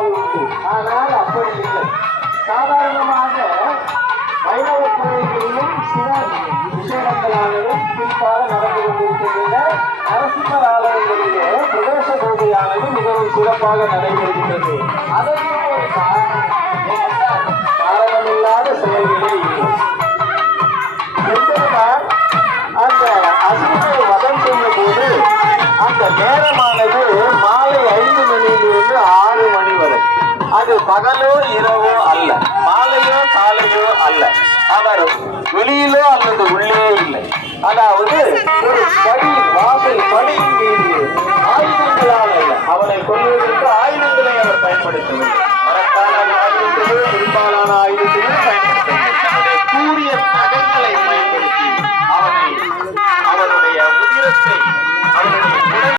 பார்ப்பது உண்டு. ஆனால் அப்படி இல்லை. சாதாரணமாக வைணவ கோயில்களிலும் சில விசேடங்களானது குறிப்பாக நடந்து கொண்டிருக்கின்றன. நரசிம்மர் ஆலயங்களிலே பிரதேச பூஜையானது மிகவும் சிறப்பாக நடைபெறுகின்றது. அதற்கு ஒரு காரணமில்லாத செயல்களே இல்லை. எம்பெருமான் அந்த அசுரனை வதம் செய்யும் போது அந்த நேரமானது மாலை 5 மணியிலிருந்து 6 மணி வரை. அது பகலோ இரவோ அல்ல, மாலையோ காலையோ அல்ல. அவர் வெளியிலோ அல்லது உள்ளே இல்லை. அதாவது ஒரு படி வாசல் படியின் மீது ஆயுதங்களால் அல்ல, அவனை கொள்வதற்கு ஆயுதங்களை அவர் பயன்படுத்தவில்லை. மரத்தாலான ஆயுதத்தையோ இரும்பாலான ஆயுதத்தையோ பயன்படுத்த